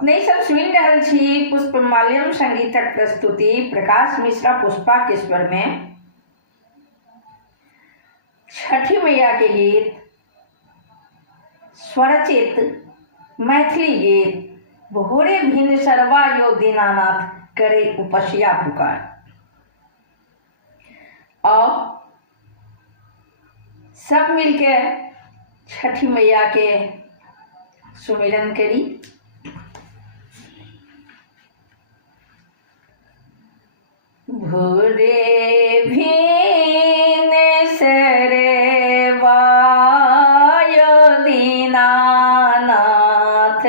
अपने सब सुन रहल छी पुष्पमाल्यम संगीतक प्रस्तुति प्रकाश मिश्रा पुष्पा के स्वर में छठी मैया के गीत स्वरचित मैथिली गीत भोरे भिन्न सरवा यो दीनानाथ करे उपसिया पुकार। और सब मिलके छठी मैया के सुमिरन करी। भोरे भिन्न सरवा यो दीनानाथ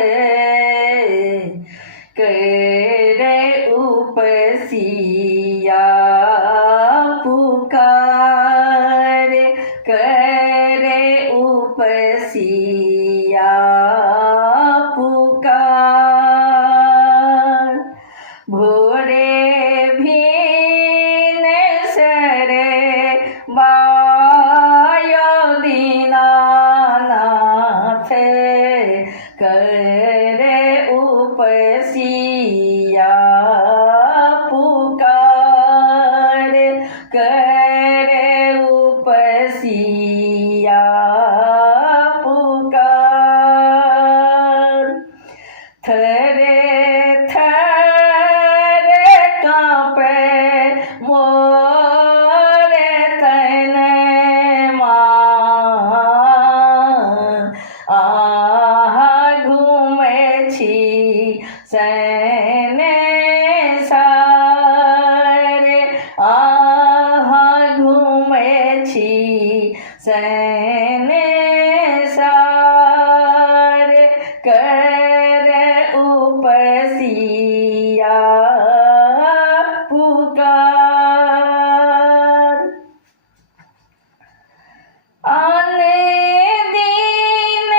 करे उपसिया पुकार, करे उपसिया पुकार। भोरे भिन्न सरवा यो दीनानाथ करे उपसिया पुकार, करे उपसिया पुकार। थरे थरे कांपे मोर तन घूमे छी सने सारे घूमे छी सने सारे करे उपसिया पुकार। आने दिन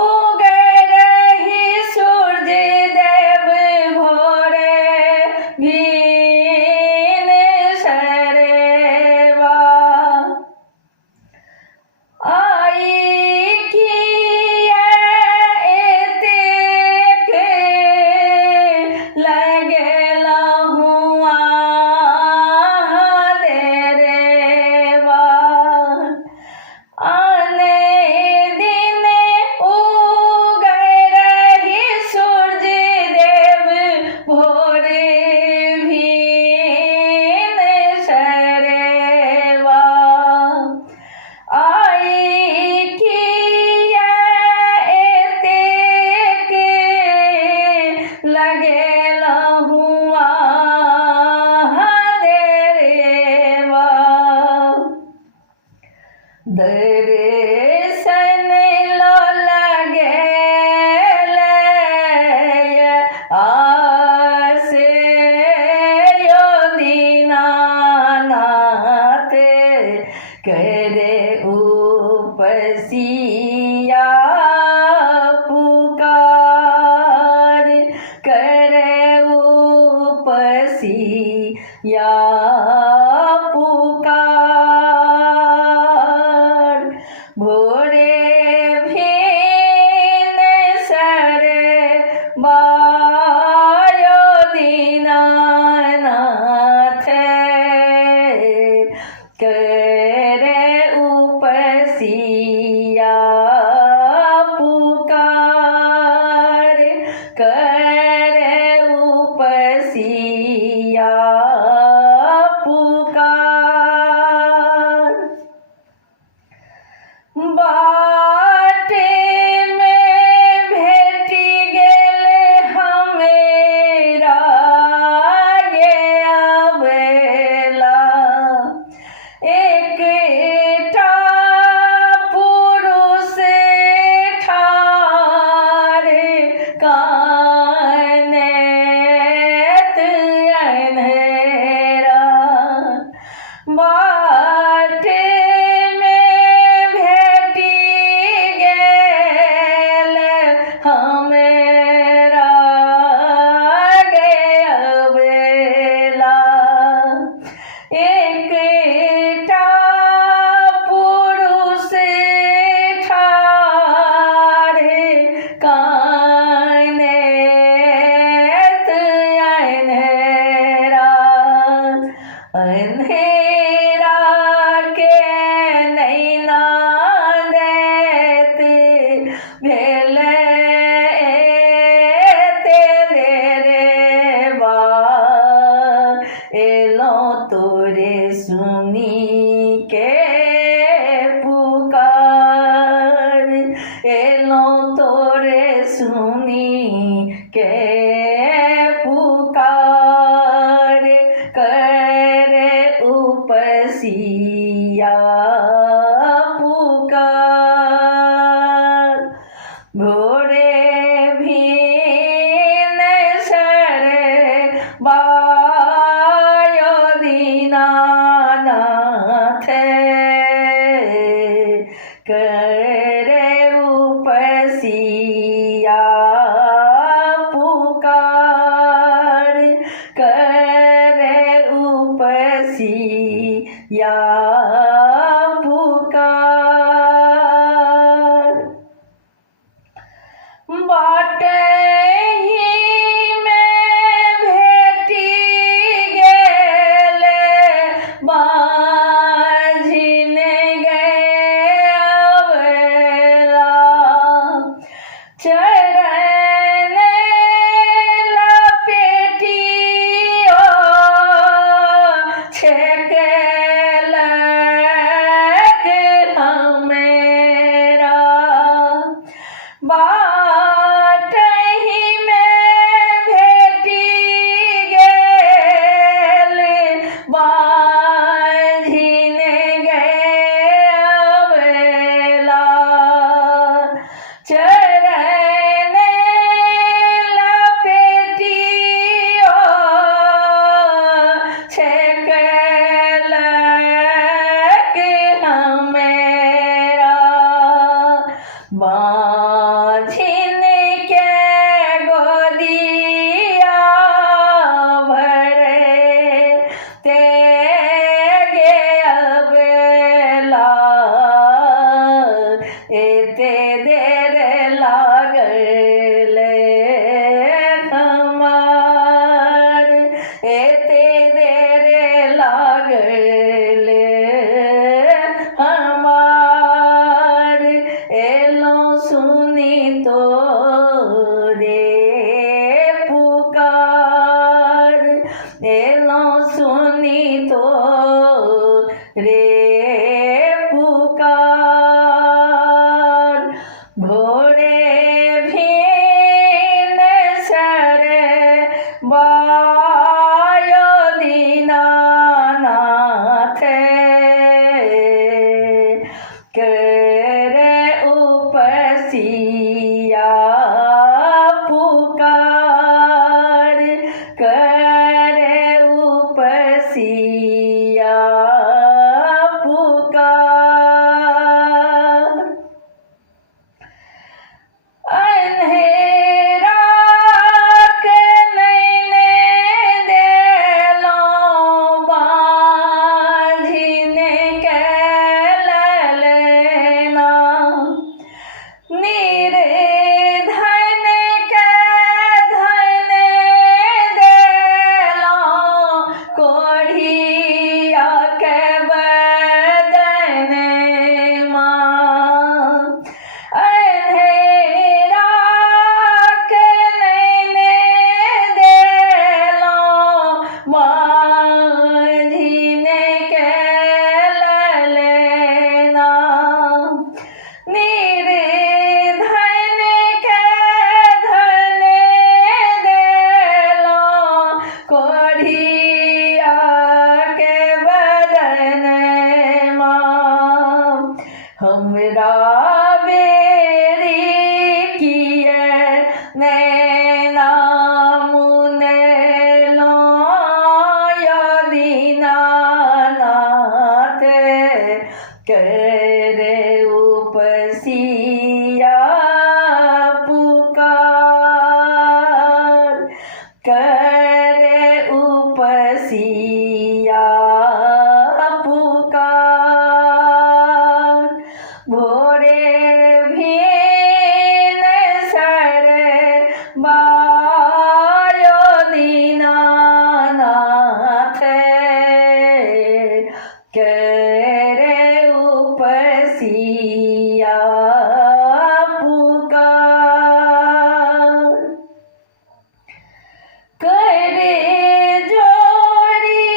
उगरहि सूरज देव भोरे भिन्न सरवा आई किया एतेक लगेला हुआ देरेवा। आने दिन उगरहि सूरज देव भोरे भिन्न सरवा आई किया एतेक लगेला हुआ देरेवा। दर्शन लो लगेल आस यो दीनानाथ करे उपसिया पुकार, करे उपसिया पुकार। भोरे भिन्न सरवा यो दीनानाथ करे उपसिया के पुकार करे उपसिया पुकार भोरे भीन सर बायो दीनानाथ करे उपसिया पुकार करे उपसिया पुकार बाटे ही में भेटी गेले बाझिन गएला चरण लपेटियो छेकलक हमेरा बाटहि में भेटी गेल बाझिन गएला चरण लपेटियो छेकलक हमेरा बाझिन के गोदिया भरे ते गेला एते देर लागले हमार एते देर लागले हमार एलो सुनी तो रे पुकार एलो सुनी तो रे पुकार भोरे भीन सर बायो दीनानाथ करे उपसिया पुकार करे उपसिया पुकार अंधेरा के नैने देलो बाझिन के ललना निर्धन के धन देलो कोढ़िया के बदन माँ अंधेरा के नैने देलो बाझिन के ललना निर्धन के धन देलो कोढ़िया के बदन माँ हमरा बेरी किए नैना मुनेलो या दीनानाथ करे उपसिया पुकार करे उपसिया पुकार भोरे भीन सर बायो दीनानाथ करे उपसिया पुकार करे जोड़ी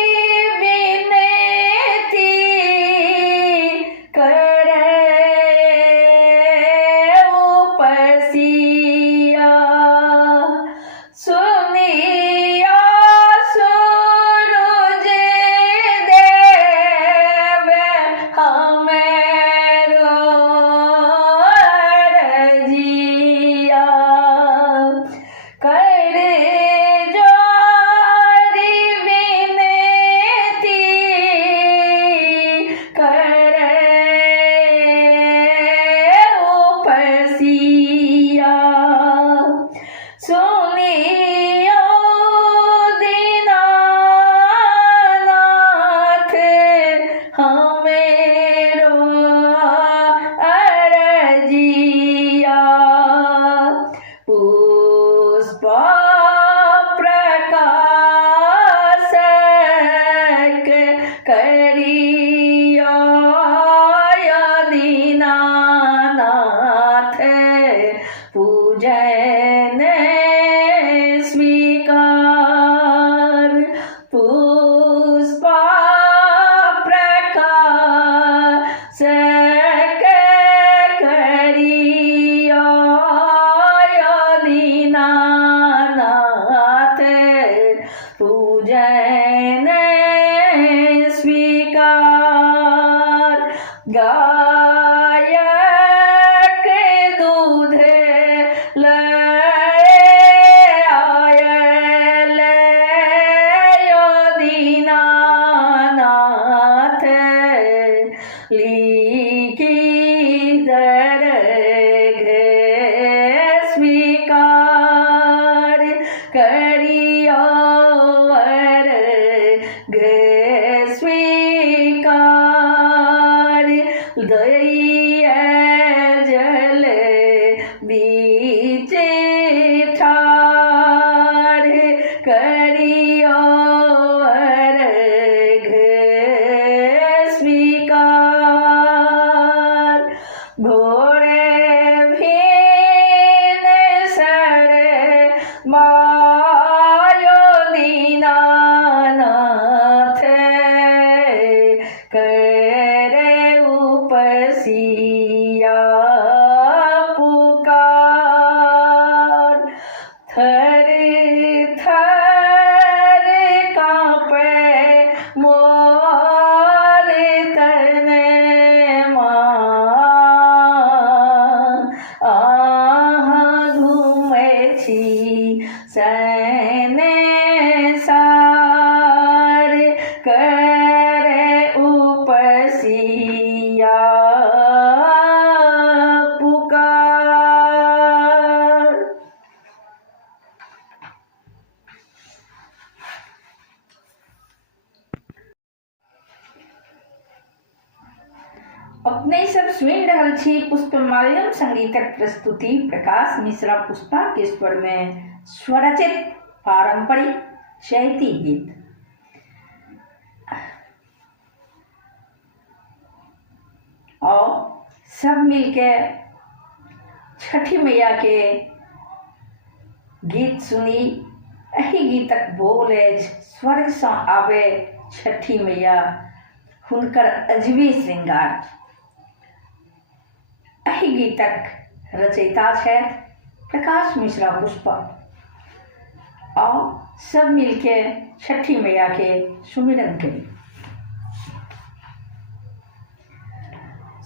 विनती करे उपसिया के दूध लय आयल यो दीनानाथ लिखी दर्घ स्वीकार करियो अर्घ स्वीकार दय जल बीच ठार करियो अर्घ स्वीकार भोरे भीन सर मायो दीनानाथ करे उपसिया पुकार थर थर कांपे मोर तन घूमे छी सने सार करे उपसिया पुकार। अपने सब सुनि रहल छी पुष्पमाल्यम संगीतक प्रस्तुति प्रकाश मिश्रा पुष्पा के स्वर में स्वरचित पारंपरिक चैती गीत। और सब मिलके छठी मैया के गीत सुनी। एही गीतक बोल अछि स्वर्ग से आवे छठी मैया हुनकर अजबी श्रृंगार। एही गीतक रचयिता छथि प्रकाश मिश्रा पुष्पा। और सब मिलके छठी मैया के सुमिरन करी।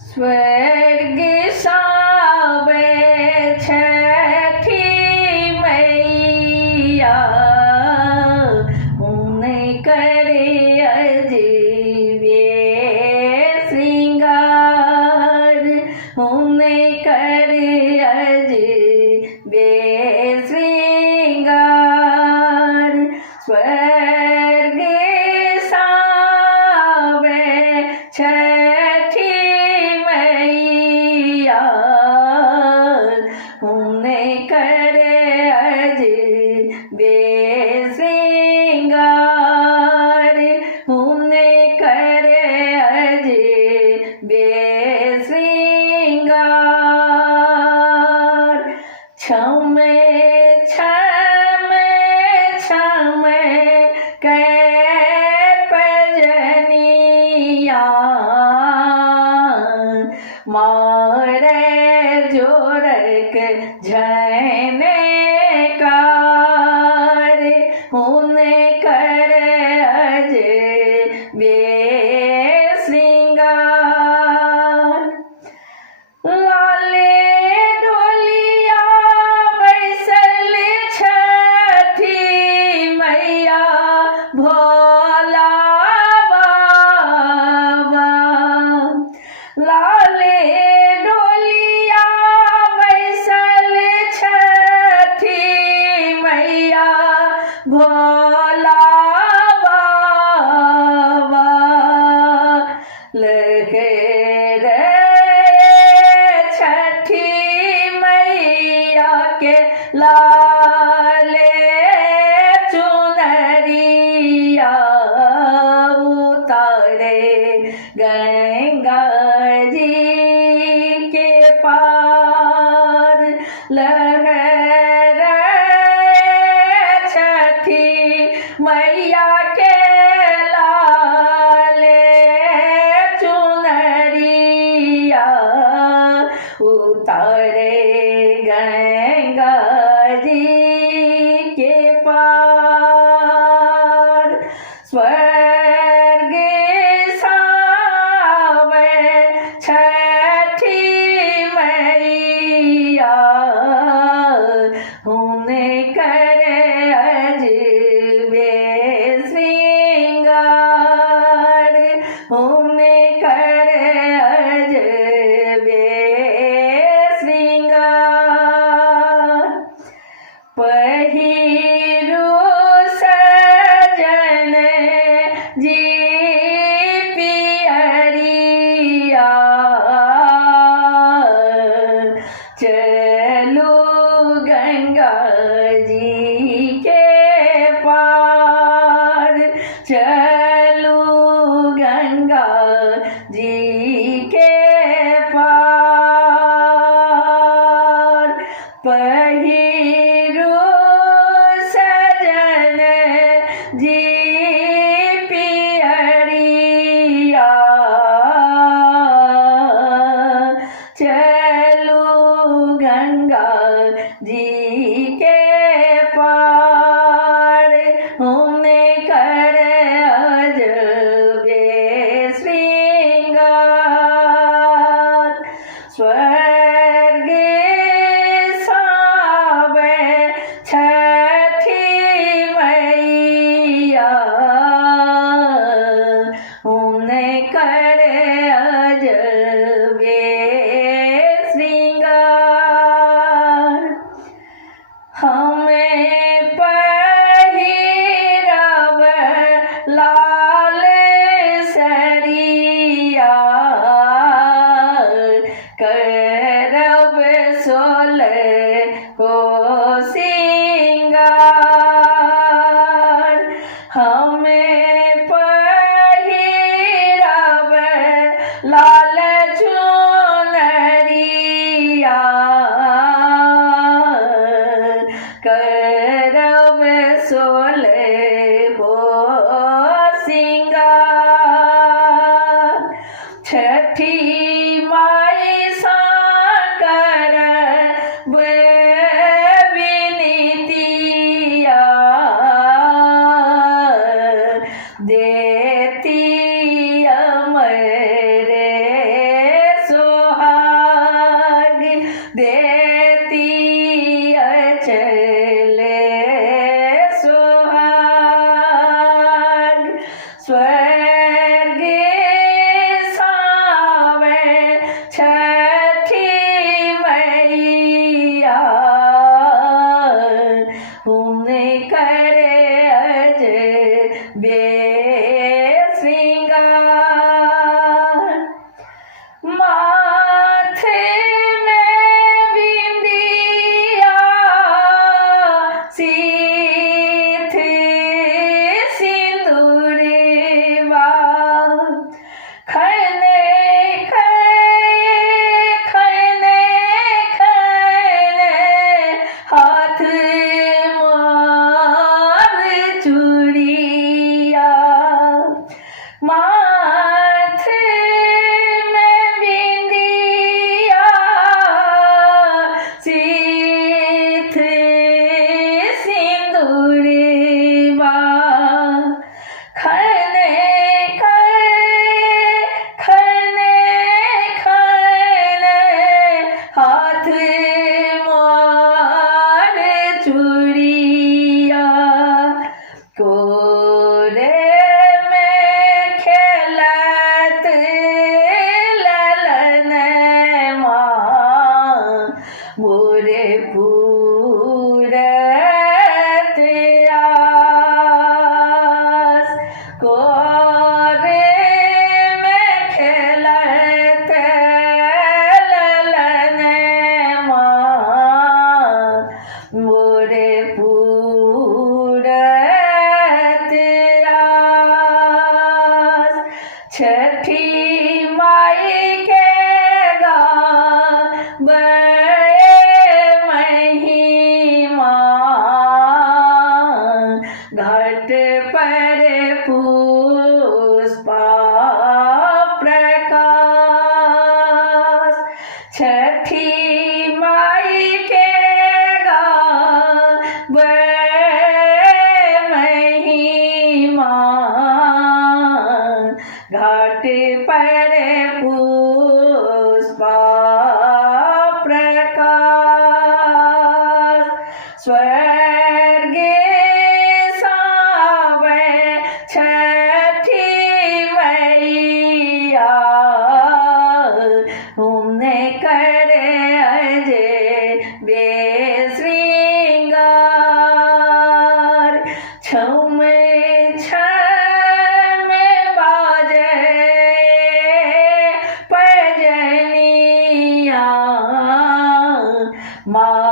स्वर्ग सावे छठी मैया हुनकर अजबे श्रृंगार हुनकर अजबे श्रृंगार स्वर्ग सावे छठी मैया हुनकर अजबे श्रृंगार हुनकर अजबे श्रृंगार छम छम छम कै पजनिया मारे जोरक झनकार हुनकर अजबे श्रृंगार लाले डोलिया बैसल छठी मैया भोला बाबा लाले डोलिया बैसल छठी मैया भोला बाबा लहर छठी मैया के लाले चुनरिया उतारे गंगा जी के पार लहर छठी मैया के लाले चुनरिया उतारे गंगा जी के पार स्वर्ग सावे छठी छठी मैया होने करे अजबे श्रृंगार, होने करे अजबे श्रृंगार। पहिरू सजन जी पियरिया, चलू गंगा जी के पार, चलू गंगा जी के पार। पहिरू सजन जी पियरिया, चलू गंगा जी के पार, होने करे अजबे श्रृंगार। स्वर्ग सावे छठी मैया होने करे अजबे श्रृंगार। हमें पहिरब लाल सरिया, करब सोलह हो सिंगार। हमें पहिरब लाल चुनरिया, करब सोलह हो सिंगार। छठी माई सा करब विनतिया, देती अमरे सोहाग, देती अचल सोहाग। स्वर्ग सावे छठी मैया होने करे अजबे श्रृंगार। माथे में बिंदिया, सीथ सिंदूरवा, खने खने हाथ मार चूड़िया। माथे में बिंदिया, सीथ सिंदूरवा, खने हाथ मार चूड़िया। कोरे में खेलत ललन माँ, मोरे पूरत आस। कोरे में खेलत ललन माँ, मोरे पूरत आस। छठी माई के गावे महिमा, घाट पर पुष्पा प्रकाश। छठी माई के गावे महिमा, घाट पर पुष्पा स्वर्गे सावे छठी मैया उमने करे अजय बेश्रृंगार छम छम बाजे पजनिया माँ